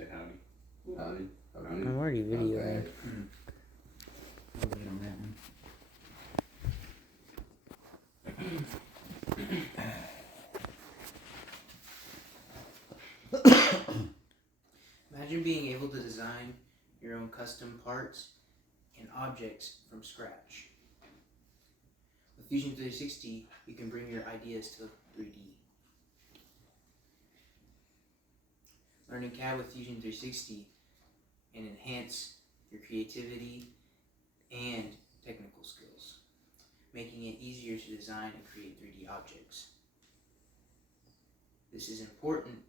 Say howdy. Howdy. I'm already videoing. I'll wait on that one. Imagine being able to design your own custom parts and objects from scratch. With Fusion 360, you can bring your ideas to 3D. Learning CAD with Fusion 360 and enhance your creativity and technical skills, making it easier to design and create 3D objects. This is important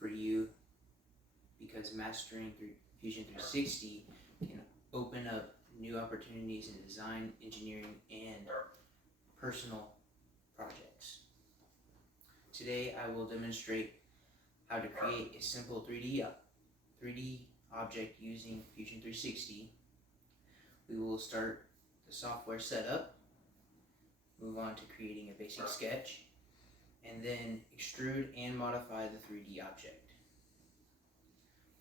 for you because mastering Fusion 360 can open up new opportunities in design, engineering, and personal projects. Today I will demonstrate how to create a simple 3D object using Fusion 360. We will start the software setup, move on to creating a basic sketch, and then extrude and modify the 3D object.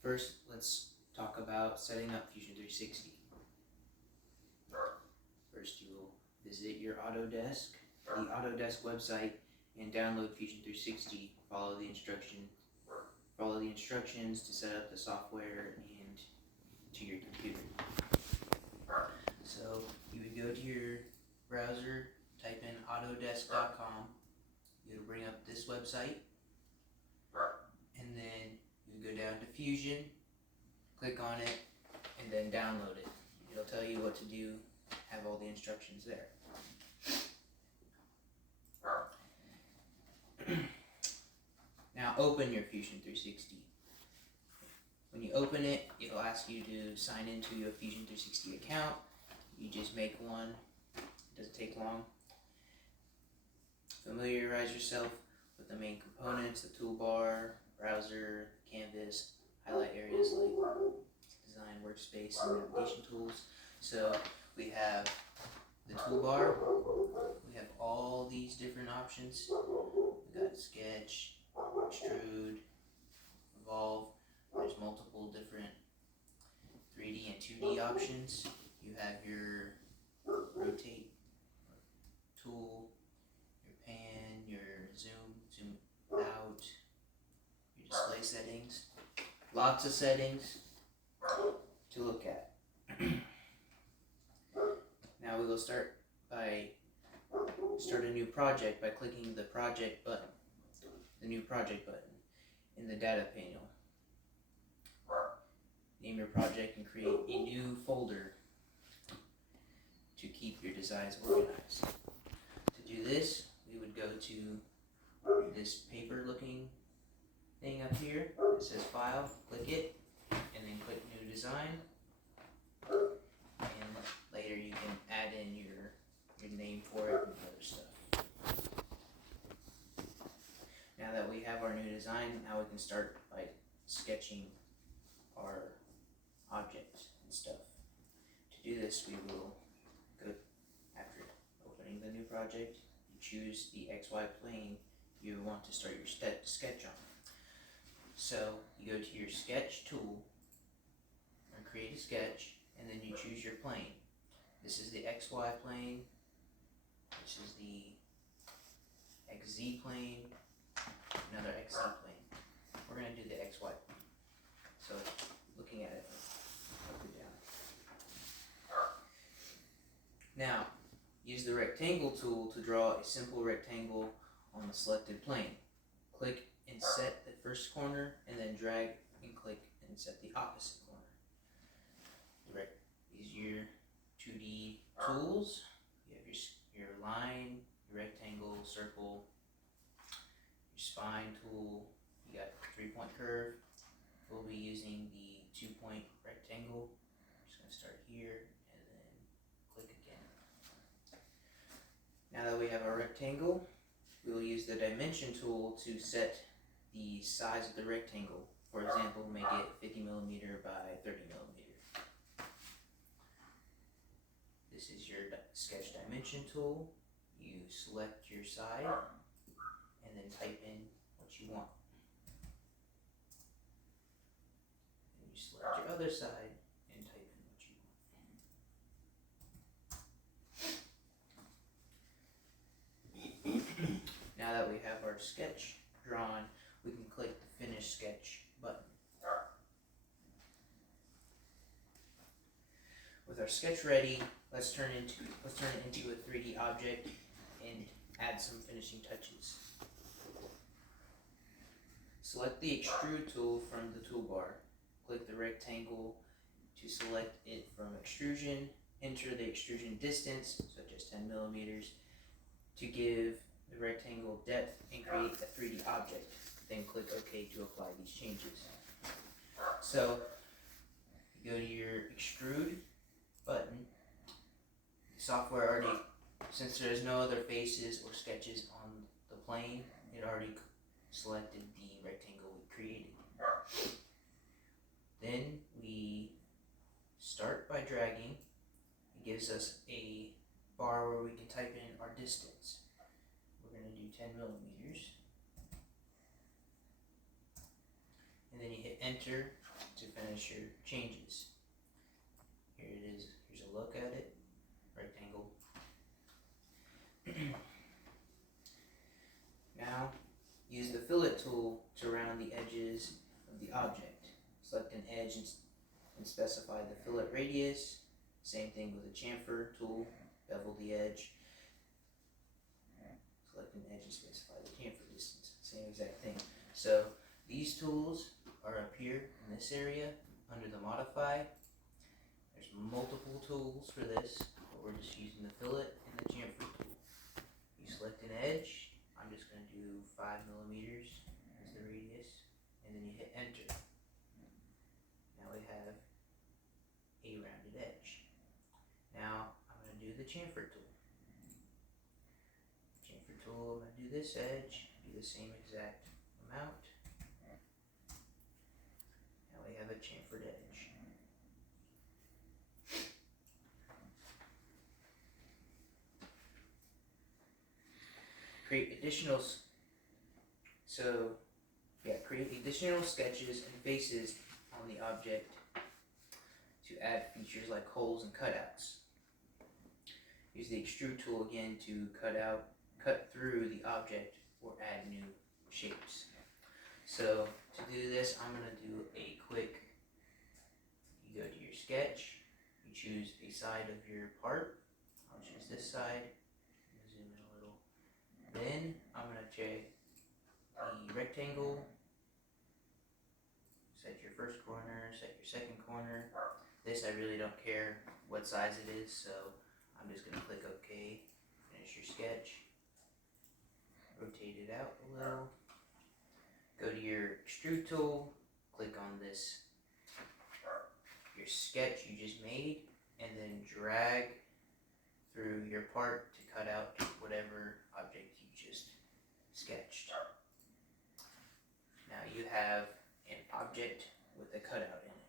First, let's talk about setting up Fusion 360. First, you will visit your Autodesk, the Autodesk website, and download Fusion 360. Follow the instructions to set up the software and to your computer. So you would go to your browser, type in autodesk.com. It'll bring up this website, and then you go down to Fusion, click on it, and then download it. It'll tell you what to do, have all the instructions there. Now open your Fusion 360. When you open it, it'll ask you to sign into your Fusion 360 account. You just make one, it doesn't take long. Familiarize yourself with the main components, the toolbar, browser, canvas, highlight areas like design, workspace, and navigation tools. So we have the toolbar, we have all these different options. We got sketch, extrude, evolve. There's multiple different 3D and 2D options. You have your rotate tool, your pan, your zoom out, your display settings. Lots of settings to look at. Now we will start a new project by clicking the project button, the new project button in the data panel. Name your project and create a new folder to keep your designs organized. To do this, we would go to this paper looking thing up here that says file, click it, and then click new design. And later you can add in your name for it and other stuff. Now that we have our new design, now we can start by sketching our objects and stuff. To do this, we will go, after opening the new project, you choose the XY plane you want to start your sketch on. So you go to your sketch tool and create a sketch, and then you choose your plane. This is the XY plane, this is the XZ plane, another XZ plane. We're going to do the XY plane. So looking at it up and down. Now, use the rectangle tool to draw a simple rectangle on the selected plane. Click and set the first corner, and then drag and click and set the opposite corner. These are your 2D tools. You have your line, your rectangle, circle, your spine tool. You got 3-point curve. We'll be using the 2-point rectangle. I'm just going to start here and then click again. Now that we have our rectangle, we will use the dimension tool to set the size of the rectangle. For example, make it 50mm by 30mm. This is your sketch dimension tool. You select your side and then type in what you want. other side and type in what you want. Now that we have our sketch drawn, we can click the Finish Sketch button. With our sketch ready, let's turn it into a 3D object and add some finishing touches. Select the Extrude tool from the toolbar. Click the rectangle to select it from extrusion. Enter the extrusion distance, such as 10 millimeters, to give the rectangle depth and create a 3D object. Then click OK to apply these changes. So, you go to your Extrude button. Software already, since there's no other faces or sketches on the plane, it already selected the rectangle we created. Then we start by dragging. It gives us a bar where we can type in our distance. We're going to do 10 millimeters. And then you hit enter to finish your changes. Here it is. Here's a look at it. Rectangle. Now, use the fillet tool to round the edges of the object. Select an edge and specify the fillet radius. Same thing with the chamfer tool. Bevel the edge. Select an edge and specify the chamfer distance. Same exact thing. So, these tools are up here in this area under the modify. There's multiple tools for this, but we're just using the fillet and the chamfer tool. You select an edge. I'm just going to do 5 millimeters as the radius, and then you hit enter. Now we have a rounded edge. Now I'm going to do the chamfer tool. Chamfer tool, I'm going to do this edge, do the same exact amount. Now we have a chamfered edge. Create additional sketches and faces on the object to add features like holes and cutouts. Use the extrude tool again to cut through the object or add new shapes. So to do this, I'm going to do a quick, you go to your sketch, you choose a side of your part. I'll choose this side. Zoom in a little. Then I'm going to check the rectangle, set your first corner, set your second corner. This I really don't care what size it is, so I'm just going to click OK, finish your sketch, rotate it out a little, go to your extrude tool, click on this, your sketch you just made, and then drag through your part to cut out whatever object you just sketched. Now you have an object with a cutout in it.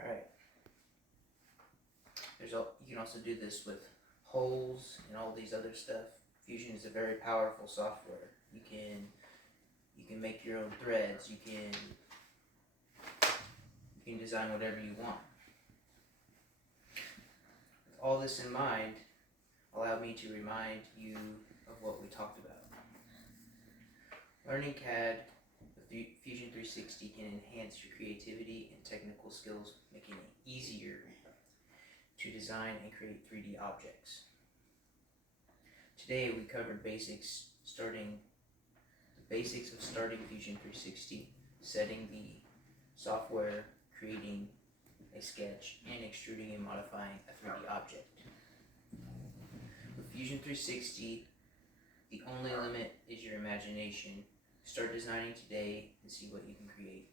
Alright. You can also do this with holes and all these other stuff. Fusion is a very powerful software. You can make your own threads. You can design whatever you want. With all this in mind, allow me to remind you of what we talked about. Learning CAD with Fusion 360 can enhance your creativity and technical skills, making it easier to design and create 3D objects. Today we covered the basics of starting Fusion 360, setting the software, creating a sketch, and extruding and modifying a 3D object. With Fusion 360, the only limit is your imagination. Start designing today and see what you can create.